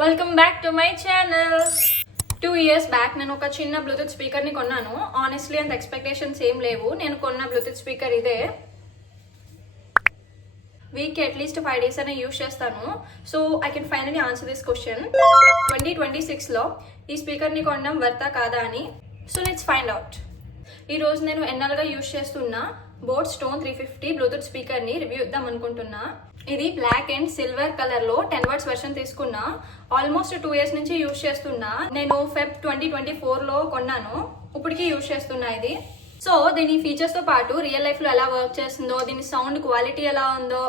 Welcome back to my channel. 2 years back నేను ఒక చిన్న బ్లూటూత్ స్పీకర్ని కొన్నాను. ఆనెస్ట్లీ అంత ఎక్స్పెక్టేషన్స్ ఏం లేవు. నేను కొన్న బ్లూటూత్ స్పీకర్ ఇదే. వీక్కి అట్లీస్ట్ 5 days అయినా యూజ్ చేస్తాను. So I can finally answer this question. 2026లో ఈ స్పీకర్ని కొనడం వర్తా కాదా అని. So let's find out. ఈరోజు నేను ఎన్నాళ్ళుగా యూజ్ చేస్తున్నా బోట్ స్టోన్ 350 బ్లూటూత్ స్పీకర్ని రివ్యూ ఇద్దాం అనుకుంటున్నా. ఇది బ్లాక్ అండ్ సిల్వర్ కలర్లో 10 watts వెర్షన్ తీసుకున్నా. ఆల్మోస్ట్ 2 years నుంచి యూజ్ చేస్తున్నా. నేను Feb 2024లో కొన్నాను. ఇప్పటికీ యూజ్ చేస్తున్నా ఇది. సో దీని ఫీచర్స్తో పాటు రియల్ లైఫ్లో ఎలా వర్క్ చేస్తుందో, దీని సౌండ్ క్వాలిటీ ఎలా ఉందో,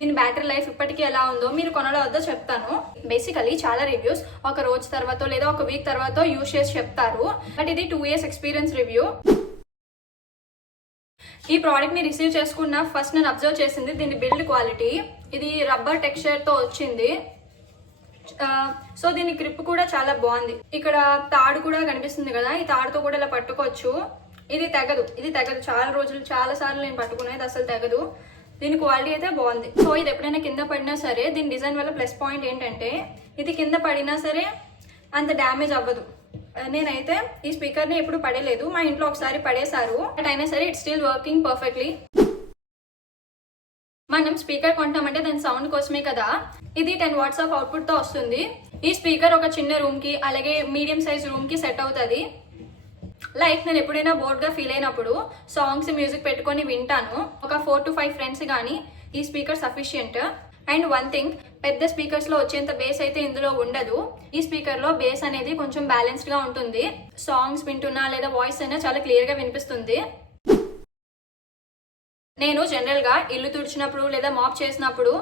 దీని బ్యాటరీ లైఫ్ ఇప్పటికీ ఎలా ఉందో, మీరు కొనలో వద్దో చెప్తాను. బేసికలీ చాలా రివ్యూస్ ఒక రోజు తర్వాత లేదా ఒక వీక్ తర్వాత యూజ్ చేసి చెప్తారు. బట్ ఇది 2 years ఎక్స్పీరియన్స్ రివ్యూ. ఈ ప్రోడక్ట్ ని రిసీవ్ చేసుకున్న ఫస్ట్ నేను అబ్జర్వ్ చేసింది దీని బిల్డ్ క్వాలిటీ. ఇది రబ్బర్ టెక్స్చర్ తో వచ్చింది. సో దీని గ్రిప్ కూడా చాలా బాగుంది. ఇక్కడ తాడు కూడా కనిపిస్తుంది కదా, ఈ తాడుతో కూడా ఇలా పట్టుకోవచ్చు. ఇది తెగదు. చాలా సార్లు నేను పట్టుకునేది అసలు తెగదు. దీని క్వాలిటీ అయితే బాగుంది. సో ఇది ఎప్పుడైనా కింద పడినా సరే, దీని డిజైన్ వల్ల ప్లస్ పాయింట్ ఏంటంటే ఇది కింద పడినా సరే అంత డ్యామేజ్ అవ్వదు. నేనైతే ఈ స్పీకర్ ని ఎప్పుడు పడేలేదు. మా ఇంట్లో ఒకసారి పడేశారు, బట్ అయినా సరే ఇట్స్ స్టిల్ వర్కింగ్ పర్ఫెక్ట్లీ. మనం స్పీకర్ కొంటామంటే దాని సౌండ్ కోసమే కదా. ఇది 10 watts ఆఫ్ అవుట్పుట్ తో వస్తుంది. ఈ స్పీకర్ ఒక చిన్న రూమ్ కి అలాగే మీడియం సైజ్ రూమ్ కి సెట్ అవుతుంది. లైక్ నేను ఎప్పుడైనా బోర్డ్ గా ఫీల్ అయినప్పుడు సాంగ్స్ మ్యూజిక్ పెట్టుకొని వింటాను. ఒక 4 to 5 ఫ్రెండ్స్ కానీ ఈ speaker sufficient. And one thing, పెద్ద స్పీకర్స్ లో వచ్చేంత బేస్ అయితే ఇందులో ఉండదు. ఈ స్పీకర్ లో బేస్ అనేది కొంచెం బ్యాలెన్స్డ్ గా ఉంటుంది. సాంగ్స్ వింటున్నా లేదా వాయిస్ అయినా చాలా క్లియర్ గా వినిపిస్తుంది. నేను జనరల్ గా ఇల్లు తుడిచినప్పుడు లేదా మాప్ చేసినప్పుడు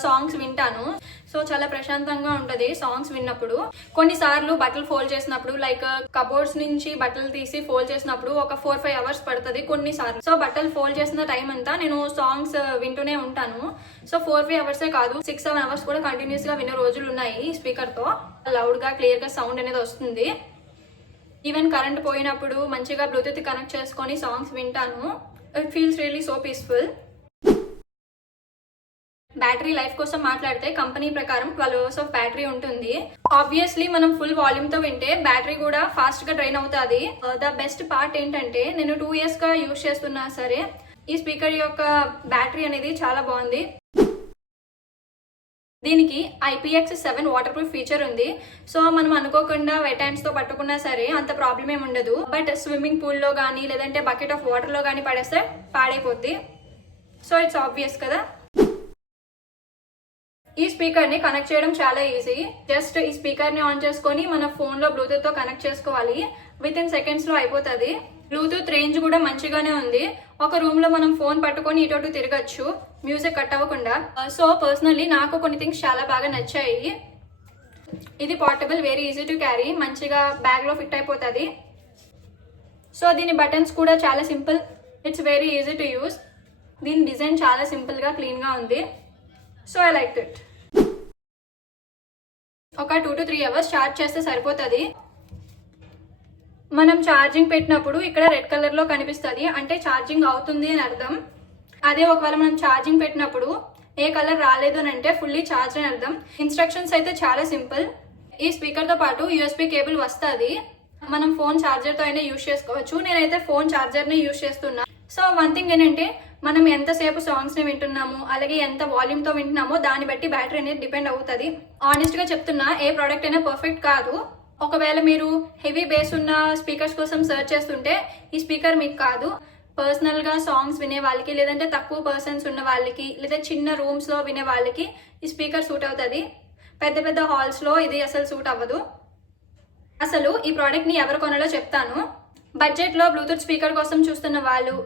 సాంగ్స్ వింటాను. సో చాలా ప్రశాంతంగా ఉంటది సాంగ్స్ విన్నప్పుడు. కొన్నిసార్లు బట్టలు ఫోల్డ్ చేసినప్పుడు, లైక్ కబోర్డ్స్ నుంచి బట్టలు తీసి ఫోల్డ్ చేసినప్పుడు ఒక 4-5 hours పడుతుంది కొన్నిసార్లు. సో బట్టలు ఫోల్డ్ చేసిన టైం అంతా నేను సాంగ్స్ వింటూనే ఉంటాను. సో 4-5 hours కాదు, 6-7 hours కూడా కంటిన్యూస్ గా వినే రోజులు ఉన్నాయి. ఈ స్పీకర్ తో లౌడ్ గా క్లియర్ గా సౌండ్ అనేది వస్తుంది. ఈవెన్ కరెంట్ పోయినప్పుడు మంచిగా బ్లూటూత్ కనెక్ట్ చేసుకొని సాంగ్స్ వింటాను. It feels really so peaceful. Battery life కోసం మాట్లాడితే కంపెనీ ప్రకారం 12 hours ఆఫ్ బ్యాటరీ ఉంటుంది. ఆబ్వియస్లీ మనం ఫుల్ వాల్యూమ్ తో వింటే బ్యాటరీ కూడా ఫాస్ట్ గా డ్రైన్ అవుతుంది. ద బెస్ట్ పార్ట్ ఏంటంటే నేను 2 years గా యూజ్ చేస్తున్నా సరే ఈ స్పీకర్ యొక్క బ్యాటరీ అనేది చాలా బాగుంది. దీనికి IPX7 వాటర్ ప్రూఫ్ ఫీచర్ ఉంది. సో మనం అనుకోకుండా వెట్ హ్యాండ్స్ తో పట్టుకున్నా సరే అంత ప్రాబ్లం ఏమి ఉండదు. బట్ స్విమ్మింగ్ పూల్ లో కానీ లేదంటే బకెట్ ఆఫ్ వాటర్ లో కానీ పడేస్తే పాడైపోద్ది. సో ఇట్స్ ఆబ్వియస్ కదా. ఈ స్పీకర్ ని కనెక్ట్ చేయడం చాలా ఈజీ. జస్ట్ ఈ స్పీకర్ ని ఆన్ చేసుకొని మన ఫోన్ లో బ్లూటూత్ తో కనెక్ట్ చేసుకోవాలి. విత్ ఇన్ సెకండ్స్ లో అయిపోతుంది. బ్లూటూత్ రేంజ్ కూడా మంచిగానే ఉంది. ఒక రూమ్ లో మనం ఫోన్ పట్టుకొని ఇటు తిరగచ్చు మ్యూజిక్ కట్ అవ్వకుండా. సో పర్సనల్లీ నాకు కొన్ని థింగ్స్ చాలా బాగా నచ్చాయి. ఇది portable, very easy to carry, మంచిగా బ్యాగ్ లో ఫిట్ అయిపోతుంది. సో దీని బటన్స్ కూడా చాలా simple. It's very easy to use. దీని డిజైన్ చాలా సింపుల్ గా క్లీన్ గా ఉంది. So I like it. ఒక 2 to 3 hours ఛార్జ్ చేస్తే సరిపోతుంది. మనం ఛార్జింగ్ పెట్టినప్పుడు ఇక్కడ రెడ్ కలర్ లో కనిపిస్తుంది, అంటే ఛార్జింగ్ అవుతుంది అని అర్థం. అదే ఒకవేళ మనం ఛార్జింగ్ పెట్టినప్పుడు ఏ కలర్ రాలేదు అని అంటే ఫుల్లీ ఛార్జ్ అని అర్థం. ఇన్స్ట్రక్షన్స్ అయితే చాలా సింపుల్. ఈ స్పీకర్ తో పాటు USB కేబుల్ వస్తుంది. మనం ఫోన్ ఛార్జర్ తో అయినా యూజ్ చేసుకోవచ్చు. నేనైతే ఫోన్ ఛార్జర్ ని యూజ్ చేస్తున్నా. సో వన్ థింగ్ ఏంటంటే మనం ఎంతసేపు సాంగ్స్ ని వింటున్నాము అలాగే ఎంత వాల్యూమ్ తో వింటున్నామో దాన్ని బట్టి బ్యాటరీ అనేది డిపెండ్ అవుతుంది. ఆనెస్ట్ గా చెప్తున్నా, ఏ ప్రోడక్ట్ అయినా పర్ఫెక్ట్ కాదు. ఒకవేళ మీరు హెవీ బేస్ ఉన్న స్పీకర్స్ కోసం సర్చ్ చేస్తుంటే ఈ స్పీకర్ మీకు కాదు. పర్సనల్ గా సాంగ్స్ వినే వాళ్ళకి, లేదంటే తక్కువ పర్సన్స్ ఉన్న వాళ్ళకి, లేదా చిన్న రూమ్స్ లో వినే వాళ్ళకి ఈ స్పీకర్ సూట్ అవుతుంది. పెద్ద పెద్ద హాల్స్ లో ఇది అసలు సూట్ అవ్వదు. అసలు ఈ ప్రోడక్ట్ ని ఎవరు కొనాలో చెప్తాను. బడ్జెట్ లో బ్లూటూత్ స్పీకర్ కోసం చూస్తున్న వాళ్ళు,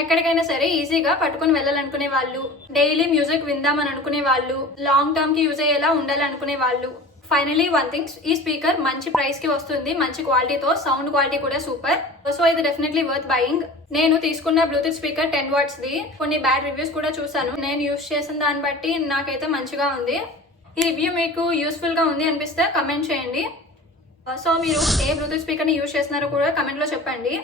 ఎక్కడికైనా సరే ఈజీగా పట్టుకుని వెళ్ళాలనుకునే వాళ్ళు, డైలీ మ్యూజిక్ విందామని అనుకునే వాళ్ళు, లాంగ్ టర్మ్ కి యూజ్ అయ్యేలా ఉండాలనుకునే వాళ్ళు. ఫైనలీ వన్ థింగ్, ఈ స్పీకర్ మంచి ప్రైస్ కి వస్తుంది, మంచి క్వాలిటీతో. సౌండ్ క్వాలిటీ కూడా సూపర్. సో ఇది డెఫినెట్లీ వర్త్ బయింగ్. నేను తీసుకున్న బ్లూటూత్ స్పీకర్ 10 watts ది. కొన్ని బ్యాడ్ రివ్యూస్ కూడా చూసాను. నేను యూజ్ చేసిన దాన్ని బట్టి నాకైతే మంచిగా ఉంది. ఈ రివ్యూ మీకు యూస్ఫుల్ గా ఉంది అనిపిస్తే కమెంట్ చేయండి. సో మీరు ఏ బ్లూటూత్ స్పీకర్ ని యూజ్ చేస్తున్నారో కూడా కమెంట్ లో చెప్పండి.